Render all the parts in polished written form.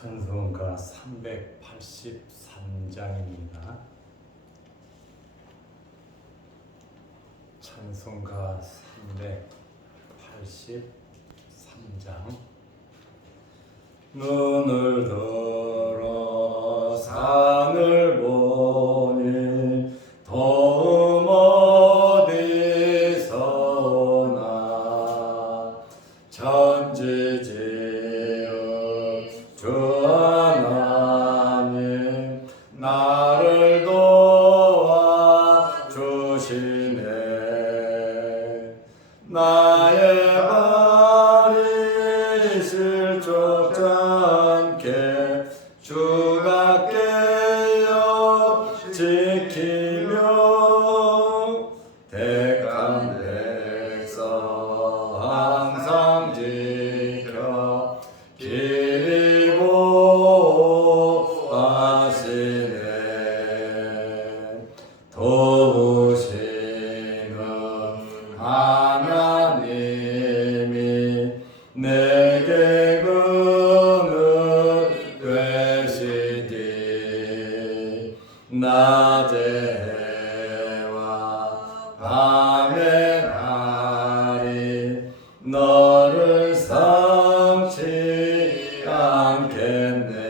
찬송가 383장입니다. 찬송가 383장. 눈을 들어 산을 보니 도움 어디서 오나. 천지지은 주 하나님 나를 도와주시네. 나의 발이 실족지 않게 주가 깨어 지키며 택한 백성 항상 지켜 길이 보호하시네. 도우시는 하나님이 내게 그늘 되시니 낮에 해와 밤에 달이 너를 삼지 않겠네.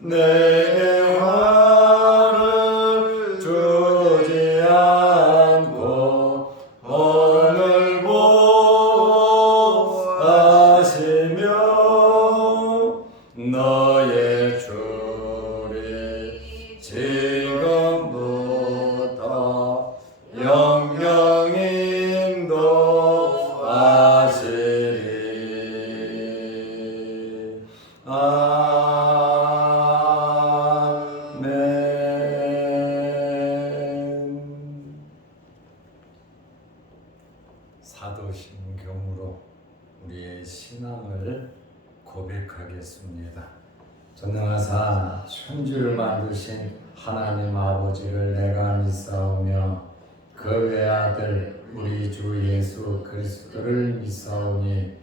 내게 화를 주지 않고 오늘 보호하시며 너의 줄이 지금부터 영영 인도하시리. 아멘. 사도신경으로 우리의 신앙을 고백하겠습니다. 전능하사 천지를 만드신 하나님 아버지를 내가 믿사오며 그 외아들 우리 주 예수 그리스도를 믿사오니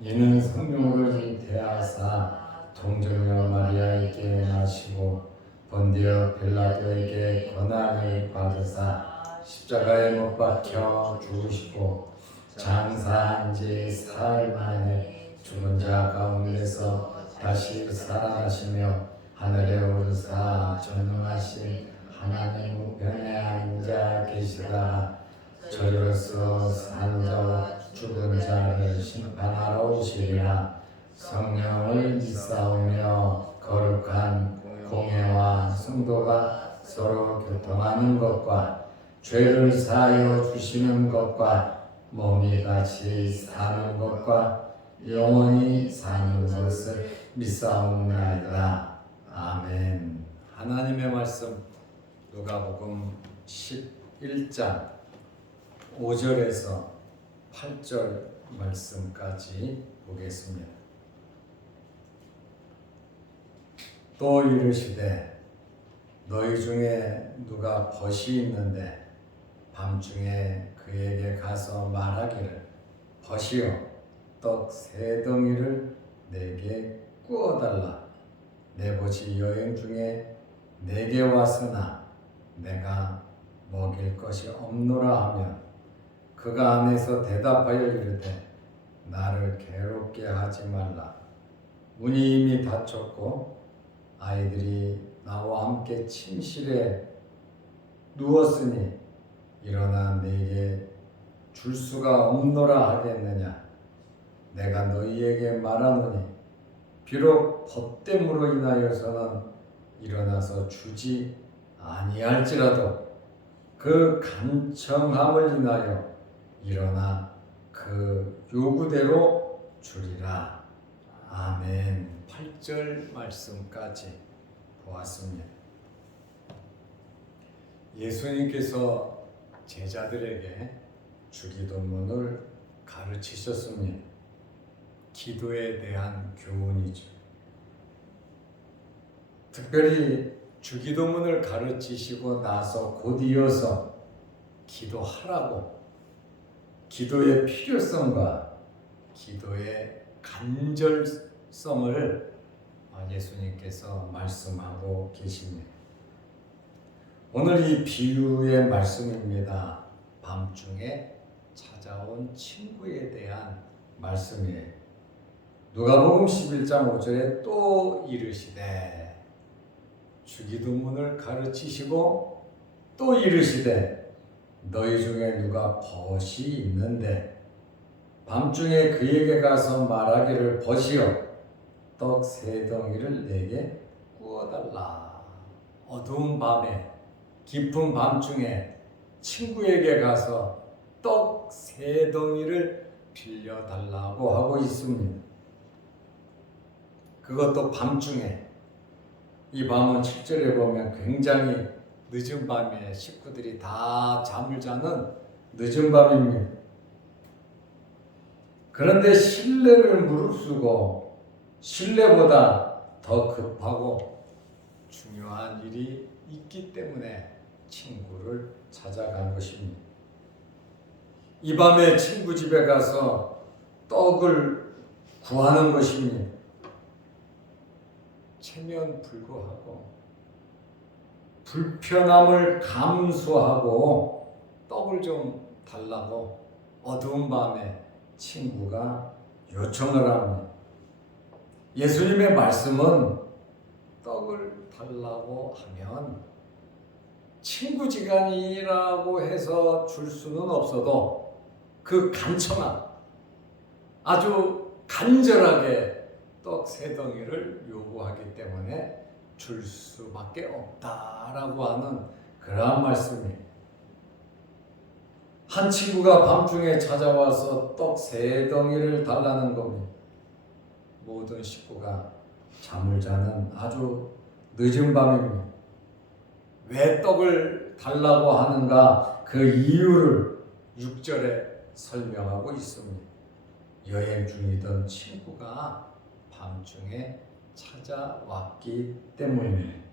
이는 성령으로 잉태하사 동정녀 마리아에게 나시고 본디오 빌라도에게 고난을 받으사 십자가에 못 박혀 죽으시고 장사한 지 사흘 만에 죽은 자 가운데서 다시 살아나시며 하늘에 오르사 전능하신 하나님 우편에 앉아 계시다. 저리로서 산 자와 죽은 자를 심판하러 오시리라. 성령을 믿사오며 거룩한 공예와 성도가 서로 교통하는 것과 죄를 사하여 주시는 것과 몸이 같이 사는 것과 영원히 사는 것을 믿사옵나이다. 아멘. 하나님의 말씀 누가복음 11장 5절에서 8절 말씀까지 보겠습니다. 또 이르시되 너희 중에 누가 벗이 있는데 밤중에 그에게 가서 말하기를 벗이여 떡 3덩이를 내게 구워달라. 내 벗이 여행 중에 내게 왔으나 내가 먹일 것이 없노라 하면 그가 안에서 대답하여 이르되 나를 괴롭게 하지 말라. 문이 이미 닫혔고 아이들이 나와 함께 침실에 누웠으니 일어나 내게 줄 수가 없노라 하겠느냐. 내가 너희에게 말하노니 비록 벗됨으로 인하여서는 일어나서 주지 아니할지라도 그 간청함을 인하여 일어나 그 요구대로 주리라. 아멘. 8절 말씀까지 보았습니다. 예수님께서 제자들에게 주기도문을 가르치셨습니다. 기도에 대한 교훈이죠. 특별히 주기도문을 가르치시고 나서 곧 이어서 기도하라고, 기도의 필요성과 기도의 간절성을 중요성을 예수님께서 말씀하고 계십니다. 오늘 이 비유의 말씀입니다. 밤중에 찾아온 친구에 대한 말씀이에요. 누가복음 11장 5절에 또 이르시되 주기도문을 가르치시고 또 이르시되 너희 중에 누가 벗이 있는데 밤중에 그에게 가서 말하기를 벗이여 떡 세 덩이를 내게 구워달라. 어두운 밤에 깊은 밤중에 친구에게 가서 떡 세 덩이를 빌려달라고 하고 있습니다. 그것도 밤중에. 이 밤은 7절에 보면 굉장히 늦은 밤에 식구들이 다 잠을 자는 늦은 밤입니다. 그런데 신뢰를 무릅쓰고 신뢰보다 더 급하고 중요한 일이 있기 때문에 친구를 찾아간 것입니다. 이 밤에 친구 집에 가서 떡을 구하는 것입니다. 체면불구하고 불편함을 감수하고 떡을 좀 달라고 어두운 밤에 친구가 요청을 합니다. 예수님의 말씀은 떡을 달라고 하면 친구지간이라고 해서 줄 수는 없어도 그 간청한 아주 간절하게 떡 세 덩이를 요구하기 때문에 줄 수밖에 없다라고 하는 그러한 말씀이에요. 한 친구가 밤중에 찾아와서 떡 세 덩이를 달라는 겁니다. 모든 식구가 잠을 자는 아주 늦은 밤입니다. 왜 떡을 달라고 하는가 그 이유를 6절에 설명하고 있습니다. 여행 중이던 친구가 밤중에 찾아왔기 때문입니다.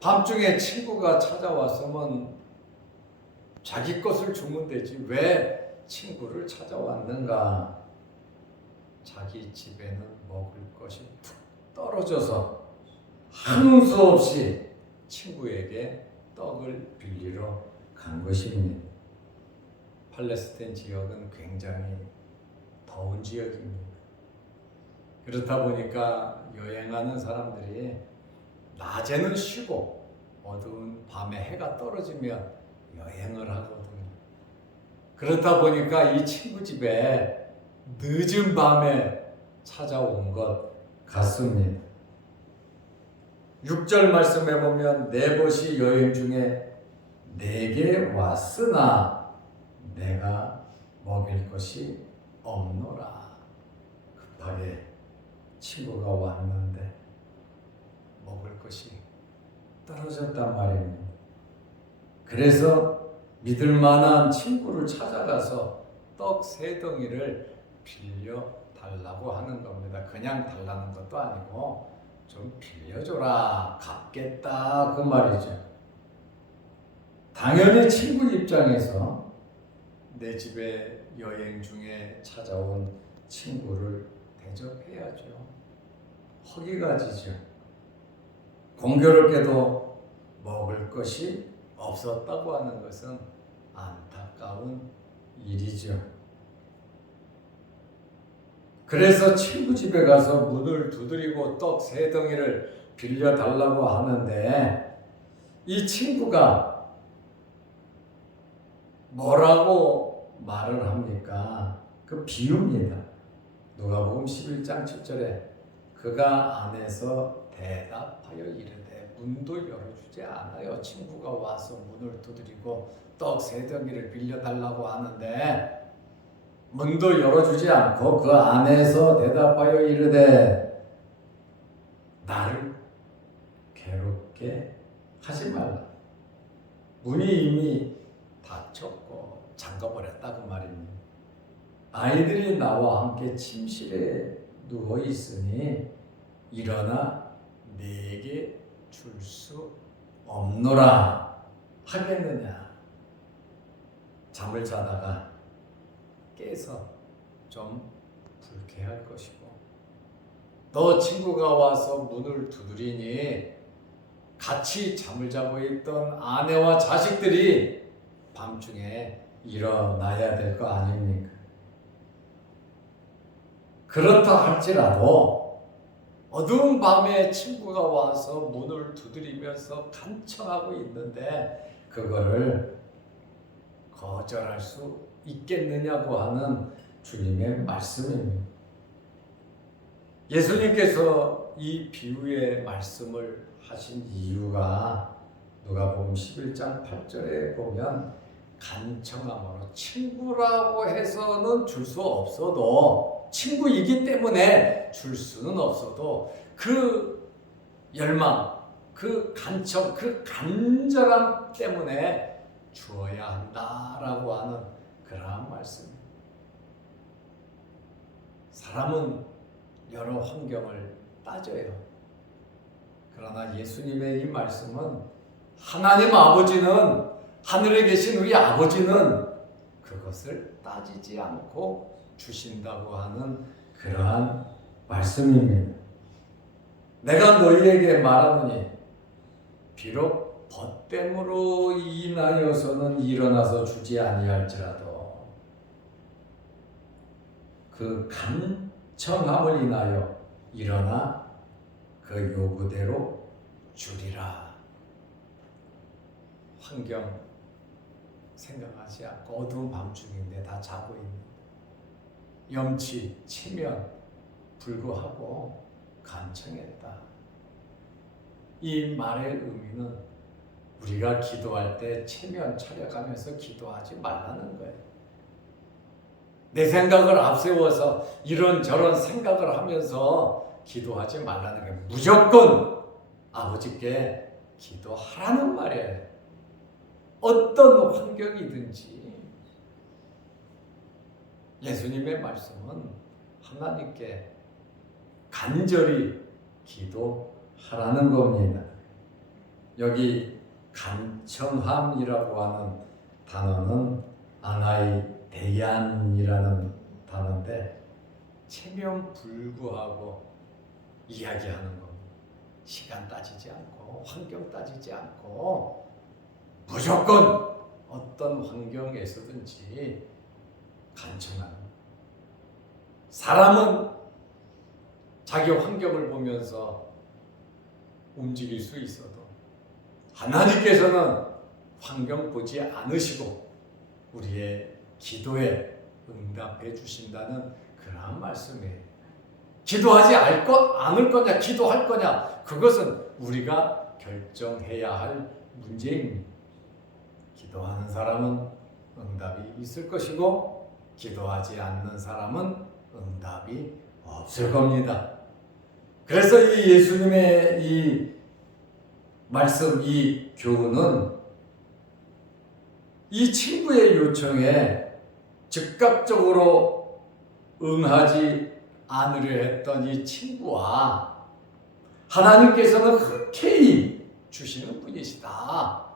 밤중에 친구가 찾아왔으면 자기 것을 주면 되지 왜 친구를 찾아왔는가? 자기 집에는 먹을 것이 툭 떨어져서 하는 수 없이 친구에게 떡을 빌리러 간 것입니다. 팔레스타인 지역은 굉장히 더운 지역입니다. 그렇다 보니까 여행하는 사람들이 낮에는 쉬고 어두운 밤에 해가 떨어지면 여행을 하거든요. 그렇다 보니까 이 친구 집에 늦은 밤에 찾아온 것 같습니다. 6절 말씀에 보면 내 벗이 여행 중에 내게 왔으나 내가 먹일 것이 없노라. 급하게 친구가 왔는데 먹을 것이 떨어졌단 말입니다. 그래서 믿을 만한 친구를 찾아가서 떡 세 덩이를 빌려 달라고 하는 겁니다. 그냥 달라는 것도 아니고 좀 빌려줘라, 갚겠다 그 말이죠. 당연히 친구 입장에서 내 집에 여행 중에 찾아온 친구를 대접해야죠. 허기가 지죠. 공교롭게도 먹을 것이 없었다고 하는 것은 안타까운 일이죠. 그래서 친구 집에 가서 문을 두드리고 떡 세 덩이를 빌려달라고 하는데 이 친구가 뭐라고 말을 합니까? 그 비유입니다. 누가복음 11장 7절에 그가 안에서 대답하여 이르되 문도 열어주지 않아요. 친구가 와서 문을 두드리고 떡 세 덩이를 빌려달라고 하는데 문도 열어주지 않고 그 안에서 대답하여 이르되 나를 괴롭게 하지 말라. 문이 이미 닫혔고 잠가버렸다 그 말입니다. 아이들이 나와 함께 침실에 누워 있으니 일어나 내게 줄 수 없노라 하겠느냐. 잠을 자다가 깨서 좀 불쾌할 것이고 너 친구가 와서 문을 두드리니 같이 잠을 자고 있던 아내와 자식들이 밤중에 일어나야 될 거 아닙니까? 그렇다 할지라도 어두운 밤에 친구가 와서 문을 두드리면서 간청하고 있는데 그거를 거절할 수 있겠느냐고 하는 주님의 말씀입니다. 예수님께서 이 비유의 말씀을 하신 이유가 누가복음 11장 8절에 보면 간청함으로 친구라고 해서는 줄 수 없어도 친구이기 때문에 줄 수는 없어도 그 열망, 그 간청, 그 간절함 때문에 주어야 한다라고 하는 그러한 말씀입니다. 사람은 여러 환경을 따져요. 그러나 예수님의 이 말씀은 하나님 아버지는, 하늘에 계신 우리 아버지는 그것을 따지지 않고 주신다고 하는 그러한 말씀입니다. 내가 너희에게 말하노니 비록 벗됨으로 인하여서는 일어나서 주지 아니할지라도 그 간청함을 인하여 일어나 그 요구대로 주리라. 환경 생각하지 않고 어두운 밤중인데 다 자고 있는 염치, 체면 불구하고 간청했다. 이 말의 의미는 우리가 기도할 때 체면 차려가면서 기도하지 말라는 거예요. 내 생각을 앞세워서 이런저런 생각을 하면서 기도하지 말라는 게 무조건 아버지께 기도하라는 말이에요. 어떤 환경이든지 예수님의 말씀은 하나님께 간절히 기도하라는 겁니다. 여기 간청함이라고 하는 단어는 아나이 대안이라는 단어인데 체면 불구하고 이야기하는 겁니다. 시간 따지지 않고 환경 따지지 않고 무조건 어떤 환경에서든지 간청하는. 사람은 자기 환경을 보면서 움직일 수 있어도 하나님께서는 환경 보지 않으시고 우리의 기도에 응답해 주신다는 그러한 말씀이에요. 기도하지 않을 거냐, 기도할 거냐, 그것은 우리가 결정해야 할 문제입니다. 기도하는 사람은 응답이 있을 것이고 기도하지 않는 사람은 응답이 없을 겁니다. 그래서 이 예수님의 이 말씀, 이 교훈은 이 친구의 요청에 즉각적으로 응하지 않으려 했던 이 친구와 하나님께서는 흔쾌히 주시는 분이시다.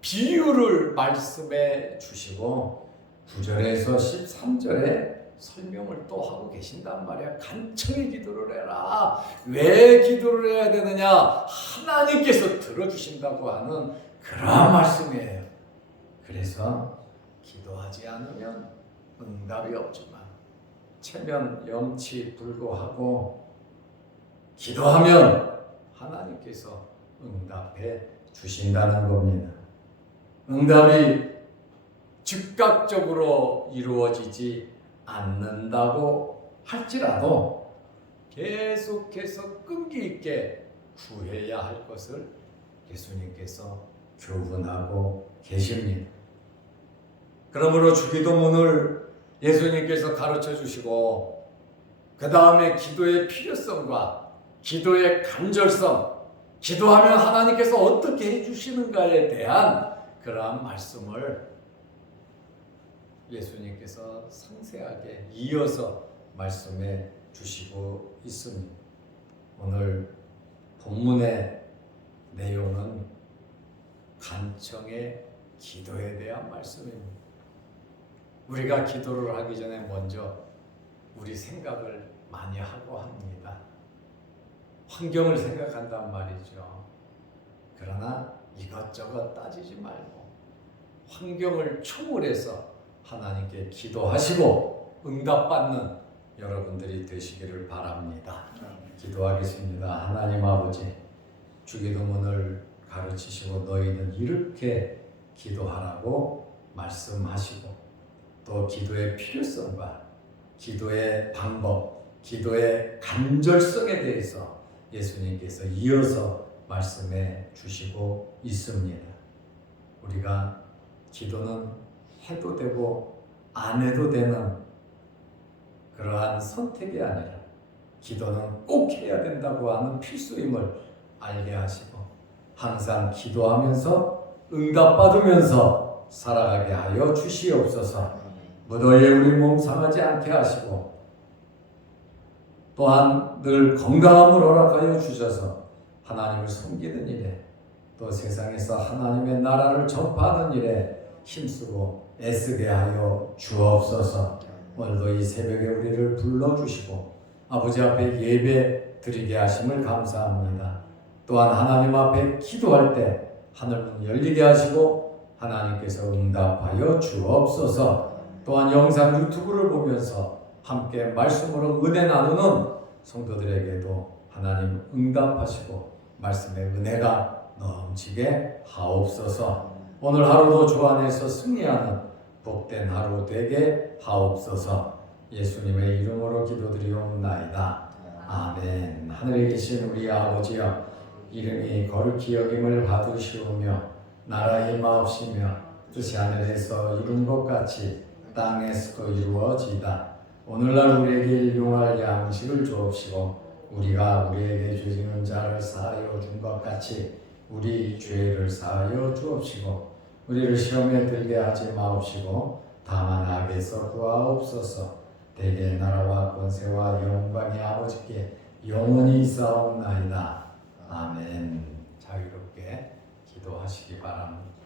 비유를 말씀해 주시고 9절에서 13절에 설명을 또 하고 계신단 말이야. 간청의 기도를 해라. 왜 기도를 해야 되느냐? 하나님께서 들어주신다고 하는 그러한 말씀이에요. 그래서 기도하지 않으면 응답이 없지만 체면 염치 불구하고 기도하면 하나님께서 응답해 주신다는 겁니다. 응답이 즉각적으로 이루어지지 않는다고 할지라도 계속해서 끈기 있게 구해야 할 것을 예수님께서 교훈하고 계십니다. 그러므로 주기도문을 예수님께서 가르쳐 주시고 그 다음에 기도의 필요성과 기도의 간절성, 기도하면 하나님께서 어떻게 해주시는가에 대한 그러한 말씀을 예수님께서 상세하게 이어서 말씀해 주시고 있습니다. 오늘 본문의 내용은 간청의 기도에 대한 말씀입니다. 우리가 기도를 하기 전에 먼저 우리 생각을 많이 하고 합니다. 환경을 생각한단 말이죠. 그러나 이것저것 따지지 말고 환경을 초월해서 하나님께 기도하시고 응답받는 여러분들이 되시기를 바랍니다. 기도하겠습니다. 하나님 아버지, 주기도문을 가르치시고 너희는 이렇게 기도하라고 말씀하시고 또 기도의 필요성과 기도의 방법, 기도의 간절성에 대해서 예수님께서 이어서 말씀해 주시고 있습니다. 우리가 기도는 해도 되고 안 해도 되는 그러한 선택이 아니라 기도는 꼭 해야 된다고 하는 필수임을 알게 하시고 항상 기도하면서 응답받으면서 살아가게 하여 주시옵소서. 무더위에 우리 몸 상하지 않게 하시고 또한 늘 건강함을 허락하여 주셔서 하나님을 섬기는 일에 또 세상에서 하나님의 나라를 전파하는 일에 힘쓰고 애쓰게 하여 주옵소서. 오늘도 이 새벽에 우리를 불러주시고 아버지 앞에 예배 드리게 하심을 감사합니다. 또한 하나님 앞에 기도할 때 하늘문 열리게 하시고 하나님께서 응답하여 주옵소서. 또한 영상 유튜브를 보면서 함께 말씀으로 은혜 나누는 성도들에게도 하나님 응답하시고 말씀의 은혜가 넘치게 하옵소서. 오늘 하루도 주 안에서 승리하는 복된 하루 되게 하옵소서. 예수님의 이름으로 기도드리옵나이다. 아멘. 하늘에 계신 우리 아버지여, 이름이 거룩히 여김을 받으시오며 나라의 임하옵시며 뜻이 하늘에서 이룬 것 같이 땅에서도 이루어지이다. 오늘날 우리에게 일용할 양식을 주옵시고 우리가 우리에게 죄 지은 자를 사하여 준 것 같이 우리 죄를 사하여 주옵시고 우리를 시험에 들게 하지 마옵시고 다만 악에서 구하옵소서. 대개 나라와 권세와 영광이 아버지께 영원히 있사옵나이다. 아멘. 자유롭게 기도하시기 바랍니다.